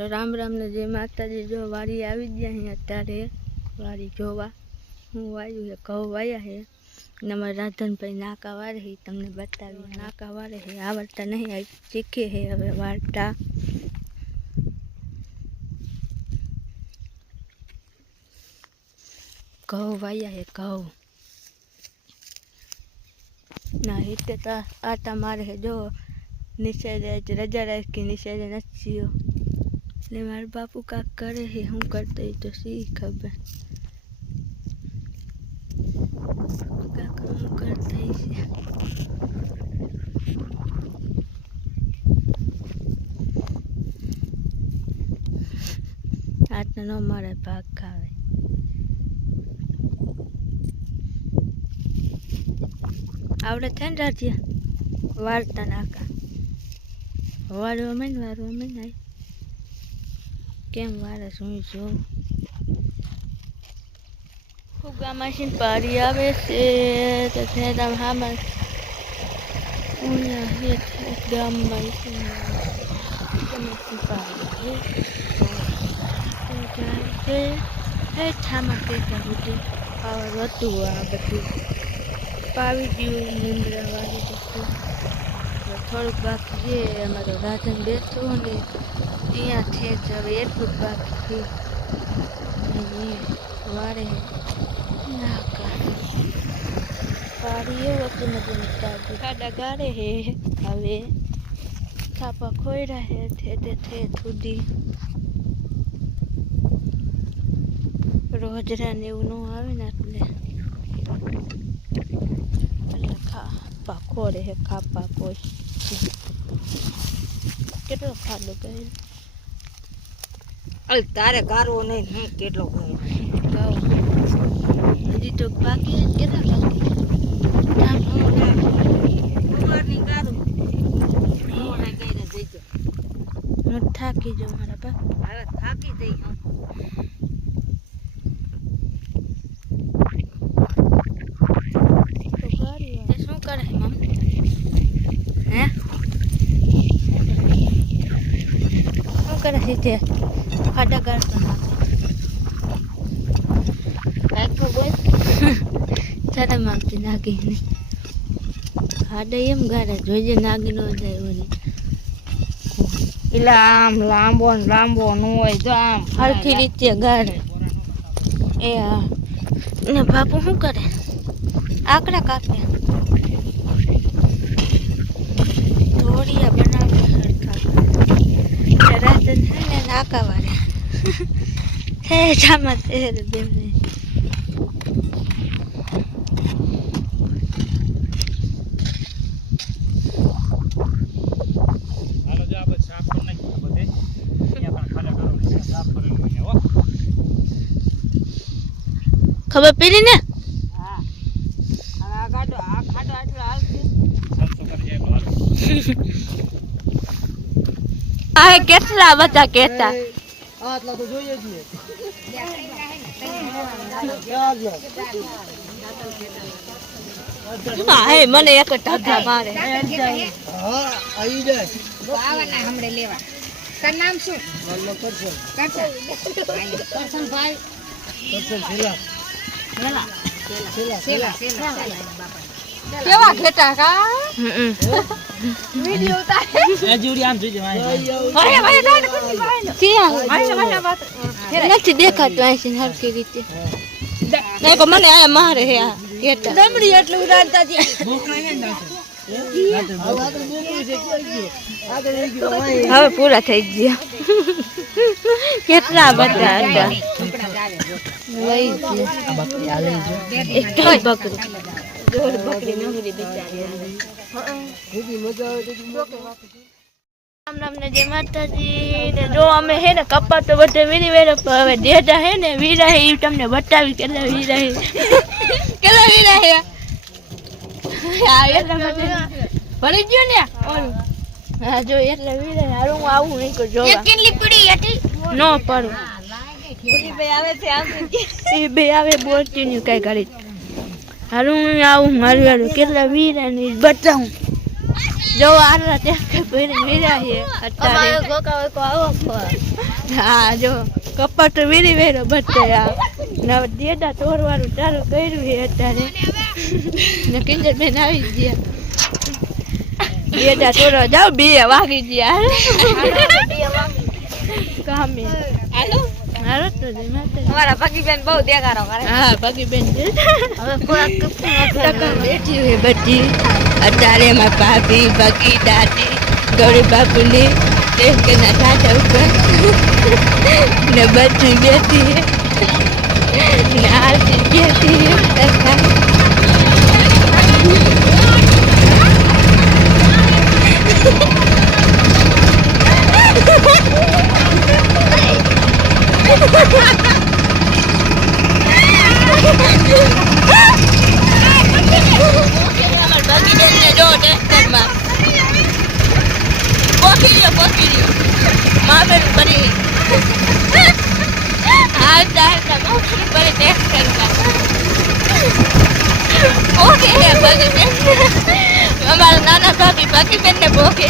હાલો રામ રામ ને જય માતાજી. જો વાડી આવી ગયા અહીં અત્યારે વાડી જોવા. હું વાયું છે, ઘઉં વાયા છે. ને અમારા રાધનભાઈ નાકા વારે છે, તમને બતાવી નાકા વારે છે આવડતા નહીં આ શીખે છે હવે વાળતા ઘઉં વાયા છે, ઘઉં. ના રીતે તો આટા મારે છે, જો નિષેધ રજા રાખી નિષેધ નથી એટલે મારા બાપુ કાંક કરે છે શું કરતો એ તો શી ખબર? કાંક હું કરતા છે. આટલો ન મારે ભાગ ખાવે. આવડે છે ને રાજ્ય? વાર્તા નાકા વારવા મેં વારવા મેં આય. કેમ વારે શું જોઉં? ફુગા મશીન પાડી આવે છે, તો ત્યાં હામાં ઉના હેઠ પાડી છે હેઠામાં કેટલા બધું પાવર હતું આ બધું પાવી ગયું નિંદ્રા વાળી થોડુંક બાકી છે, અમારો રાધન બેસતું ને છે જ હવે એટલું જ બાકી છે. વારે ના પાડી વખતે નથી નીકળતું ખાડા ગાળે હે. હવે થાપા ખોયરા હે તે થે સુધી. રોજરા ને એવું ન આવે ને એટલે. એટલે ખાપા ખોરે હે, ખાપા કોઈ કેટલો ખાડો ગયો અલ તારે ગારવો નહીં હું કેટલો ગયો ગાવ. હજી તો બાકી કેટલા બાકી? હું થાકી જાઉં મારા બા હવે થાકી જઈ હું તો ગાડી તે શું કરે મમ હે તે. ખાડા ગાળતા શરમ આવતી નાગીને ખાડા એમ ગાળે જોઈજે નાગી ન જાય ઓલી. એટલે આમ લાંબો ને લાંબો ન હોય તો આમ હરખી રીતે ગાળે. એ હા. ને બાપુ શું કરે? આકડા કાપે. છે ને નાકા વાળે હે જામાં તેર બેને હાલો જો આપણે સાફ કરી નાખ્યું બધે અહીંયા પણ કરો સાફ કરેલું અહીંયા હો ખબર પડી ને હા આ ગાડો આ ખાડો આટલો હાલશે સંતો કરી જાય હાલો આ કેટલા બધા કેતા હા હે મને એક ટાકા મારે. આવવાના હમણે લેવા. તાર નામ શું? કરશન સેલા સેલા કેવા ઘેટા કા? વિડિયો ઉતારે. ભાઈ ભાઈ વાત. નથી દેખાતું આઈ હરકી રીતે. નહીં કો મને આ મારે હે આ ઘેટા. દમડી એટલું ઉડાડતા હવે પૂરા થઈ ગયા. કેટલા બધા હતા. વહી ગયા. એક બકરી. જોર બકરી નવરી બિચારી રામ રામ ને જય માતાજી ને જો અમે હે ને કપા તો બધે વીરી વેરે પણ હવે ડેટા હે ને વીરા હે ઈ તમને બતાવી કેટલા વીરા હે કેટલા વીરા હે આ એટલા બધા ભરી ગયો ને ઓલું હા જો એટલા વીરા હે હારું હું આવું નહીં કો. જોવા કેટલી પડી હતી નો પડું આવે છે આમ એ બે આવે બોલતી નહીં કઈ ઘડી હારું હું આવું મારું હારું. કેટલા વીરા ને બતાવું. જો આટલા ત્યાં કઈ વીરા છે અત્યારે. હા જો કપાટ વીરી વેરો બટે આ. નવ દેડા તોડવાનું ચાલુ કર્યું છે અત્યારે. ને કિંજર બેન આવી ગયા. દેડા તોડવા જાવ બે વાગી ગયા. કામે હાલો હાલો તો જય માતાજી. અમારા ભગીબેન બહુ દેખાડો કરે. હા બેઠી હોય બધી. અત્યારે એમાં ભાભી બગી દાદી ગૌરી બાપુની ટેસ્ટના ઉપર. ને બધી બેઠી ને આરતી બેઠી બાકી બાકી પોકે